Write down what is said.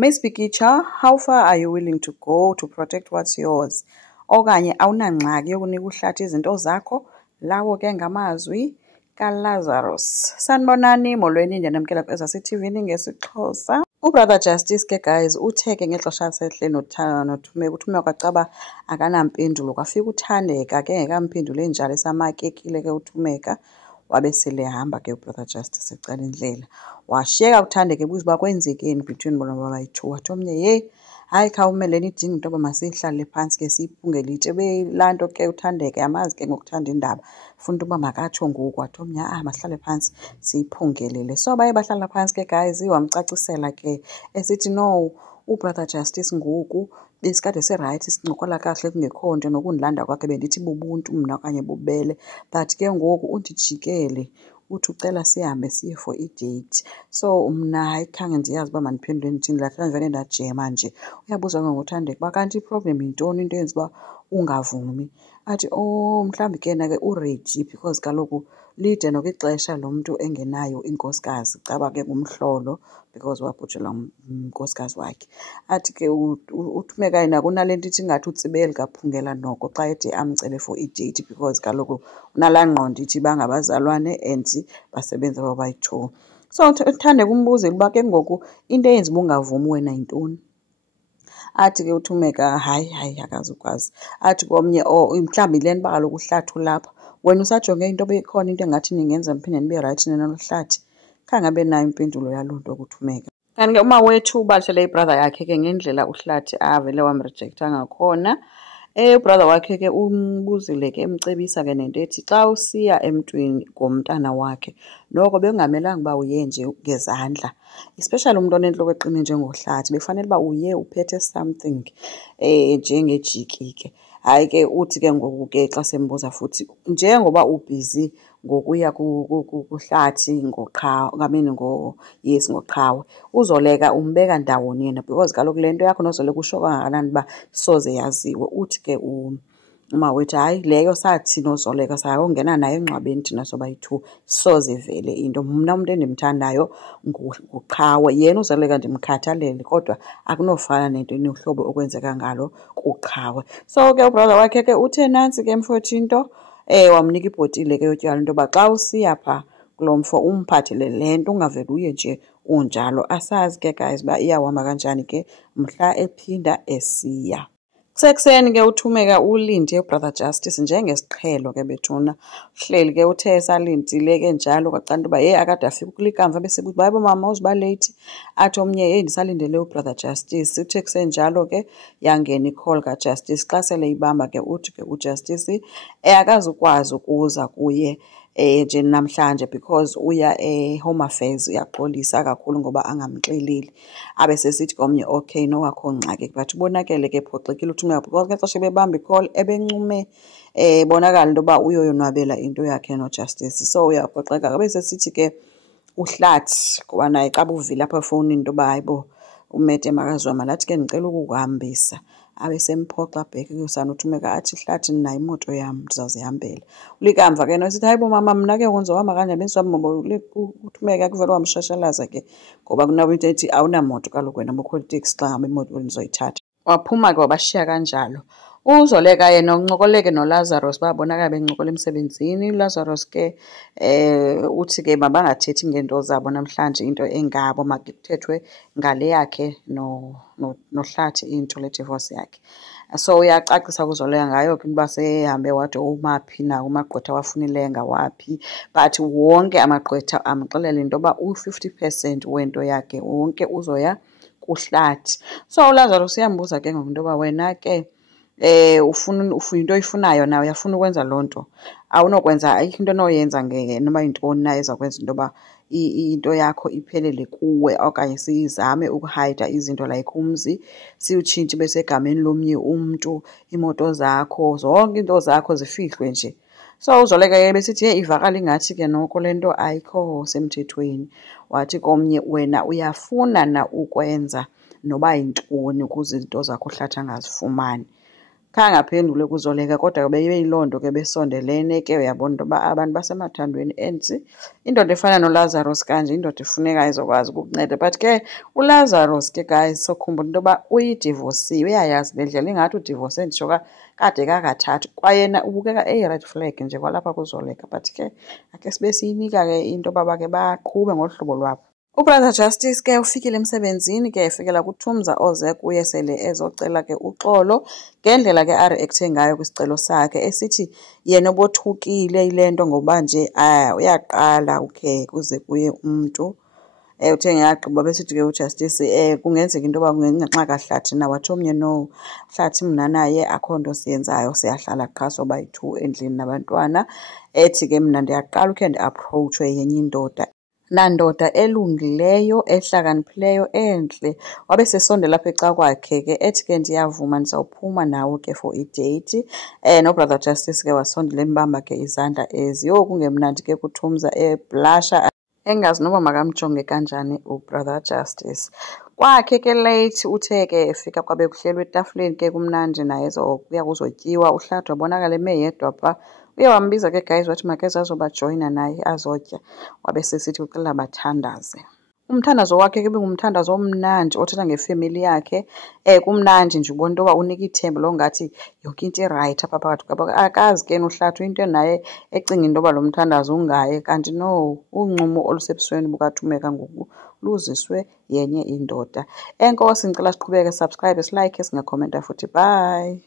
Miss Bikicha, how far are you willing to go to protect what's yours? Okanye awunangxaki yokunika uhlathi izinto zakho? Lawo ke ngamazwi kaLazarus. Sanibonani, molweni ndiyanamkela kweSACTV ngesiXhosa. Ubrother Justice ke guys uthe ke ngexesha sehle noThumeka uThumeka kwacaba akanampendulo kwafika uThandeka ke engekamphendule njalo esamakekile ke uThumeka wabe sele hamba ke ubrother Justice ecala indlela washiyeka uThandeka ebuza uba kwenzekeni between bona babayi-two wathi omnye hayi khawumele nidinga into yoba masiyihlale phantsi ke siyiphungele itshe belaa nto ke uThandeka yamazi ke ngokuthanda indaba funa into uba makatsho ngoku wathi omnye masihlale phantsi siyiphungelele. So baye bahlala phantsi ke guys wamcacisela ke esithi no ubrother Justice ngoku besikade sirayithi sincokola kahle kungekho nto nokundilanda kwakhe bendithi bubuntu mna okanye bubele but ke ngoku undijikele uthi ucela sihambe siye for idate. So mna hayi khange ndiyazi uba mandiphendule ndithini lahlala ndivele ndajema nje. Uyabuza ngoThandeka uba kanti iproblem yintoni into eyenza uba ungavumi. Athi mhlawumbi ke na ke uready because kaloku lide nokwixesha lo mntu engenayo inkosikazi caba ke ngumhlolo because wabhujelwa ngunkosikazi wakhe. Athi ke uThumeka yena kunale nto ithi ingathi utsibele kaphungela noko xa ede amcele for idate because kaloku unalaa ngqondo ithi bangabazalwane and basebenza babayi-two. So uThandeka umbuzela uba ke ngoku into eyenza uba ungavumi wena yintoni. Athi ke uThumeka hayi akazukwazi. Athi komnye mhlawumbi le nto uba kaloku uhlathi ulapha wena usajonge into bekhona into engathi ningenza niphinde nibe rayithi nina nohlathi. Khange abe nayo impendulo yaloo nto kuThumeka. Kanti ke umawethu ubalishele ibrother yakhe ke ngendlela uhlathi avele wamrejekta ngakhona. Ubrother wakhe ke umbuzile ke emcebisa ke nento ethi xa usiya emntwini ngomntana wakhe noko bekungamelanga uba uye nje ngezandla, especially umuntu onentloko eqine njengohlathi bekufanele uba uye uphethe something njengejiki ke. Hayi ke uthi ke ngoku ke xa sembuza futhi njengoba ubhizi ngokuya kuhlathi ngoqhawe uzoleka umbeka ndawoni yena because kaloku le nto yakho nozoleka usho kangakanani uba soze yaziwe. Uthi ke umawethu hayi leyo sathi nozoleka sayongena naye engcwabeni thina sobayi-two soze vele into mna umuntu endimthandayo nguqhawe yena uzoleka ndimkhathalele kodwa akunofana nento enohlobo okwenzeka ngalo kuqhawe. So ke ubrother wakhe ke uthe nantsi ke mfowethu into wamnika ibhotile ke yotywala into yoba xa usiya phaa kulo mfo umphathele le nto ungavele uye nje unjalo. Asazi ke guys uba iyawuhamba kanjani ke mhla ephinda esiya. Kusekuseni ke uThumeka ulinde ubrother Justice njengesiqhelo ke bethuna uhleli ke uthe esalindile ke njalo kwacanda uba akade afike kulikamva besebuza uba hayibo mama uziba late. Athi omnye ndisalindele ubrother Justice. Uthe kusenjalo ke yangena icall kaJustice xa sele ibamba ke uthi ke uJustice akazukwazi ukuza kuye nje namhlanje because uya Home Affairs uyaxolisa kakhulu ngoba angamxeleli. Abe sesithi komnye okay nowakho ngxaki but ubonakele ke phoxekile uThumeka because ngexesha bebamba icall ebencume bonakala into yoba uyoyonwabela into yakhe noJustice. So uyaphoxeka abe sesithi ke uhlathi kuba naye xa buvile apha efowunini into yoba hayibo umete makazwama lathi ke ndicela ukukuhambisa. Abe semphoxa bheke kuyosana uThumeka athi hlathi nayo imoto yam ndizawuzihambela. Ulikamva ke nosithi hayibo mama mna ke ngizohamba kanjani uThumeka kuvele wamshashalaza ke ngoba kunabo into ethi awunamoto kaloku wena bukhwela iteksi xa ngabe imoto nizoyithatha. Waphuma ke wabashiya kanjalo. Uzoleka yena uncokoleke noLazarus babonakala bencokola emsebenzini. uLazarus ke uthi ke mabangathethi ngento zabo namhlanje into engabo makuthethwe ngale yakhe nohlathi into le divorce yakhe. So uyacacisa kuzoleka ngayo ke uba sehambe wathi umaphi na umagqwetha wafunileyo ngawaphi but wonke amagqwetha amxelela into yoba u-50% wento yakhe wonke uzoya kuhlathi. So uLazarus uyambuza ke ngoku into yoba wena ke ufuna into oyifunayo nawe uyafuna ukwenza loo nto awunokwenza ayikho into onoyenza noba yintoni na ezakwenza into yoba into yakho iphelele kuwe okanye sizame ukuhayida izinto like umzi siwutshintshe besegameni lomnye umntu, iimoto zakho zonke into zakho zifihlwe nje. So uzoleka ke besithi ivakala ingathi ke noko le nto ayikho semthethweni. Wathi komnye wena uyafuna na ukwenza noba yintoni ukuze izinto zakho uhlathi angazifumani. khange aphendule kuZoleka, kodwa beyiloo nto ke besondelene ke uyabona into yoba abantu basemathandweni and indoda efana noLazarus kanje indoda efunekayo izokwazi ukukunceda. But ke uLazarus ke guys sokhumbula into yoba uyidivosiwe, uyayazi le ndlela ingathi udivose nditsho kade kakathathi kwayena ubukeka eyi-red flag nje kwalapha kuZoleka. But ke akhe sibe siyinika ke into yoba bake baqhube ngolu hlobo lwabo. UBrother Justice ke ufikile emsebenzini ke efikela kuThumza oze kuye sele ezocela ke uxolo ngendlela ke areacthe ngayo kwisicelo sakhe esithi yena obothukile yile nto ngoba nje uyaqala ukhe kuze kuye umntu uthe ngiyagqiba besithi ke uJustice kungenzeka into yoba kungenxa kaHlathi na wathi omnye no Hlathi mna naye akho nto siyenzayo siyahlala qha sobayi-2 endlini nabantwana. Ethi ke mna ndiyaqala ukhe ndi-approachwe yenye indoda nandoda elungileyo ehlakaniphileyo entle wabe sesondela apha eca kwakhe ke ethi ke ndiyavuma ndizawuphuma nawe ke for idate. NoBrother Justice ke wasondela embamba ke izandla yho kungemnandi ke kuThumza eblasha engazi noba makamjonge kanjani uBrother Justice. Kwakhe ke late uthe ke efika kwabe kuhlelwe etafuleni ke kumnandi naye kuya kuzotyiwa. uHlathi wabonakala eme yedwa phaa. Uye wambiza ke guys wathi makeze azobajoyina naye azotya wabe sesithi ucela bathandaze. Umthandazo wakhe ke bengumthandazo omnandi othetha ngefemeli yakhe. Kumnandi nje ubona into yoba unika ithemba longathi yonke into irayithi apha phakathi kwabo. Akazi ke noHlathi into naye ecinga into yoba lo mthandazo ungaye kanti no uncumo olusebusweni bukaThumeka ngoku luziswe yenye indoda. Enkosi ngicela siqhubeke subscribe, silike, singakhomenta futhi. Bye.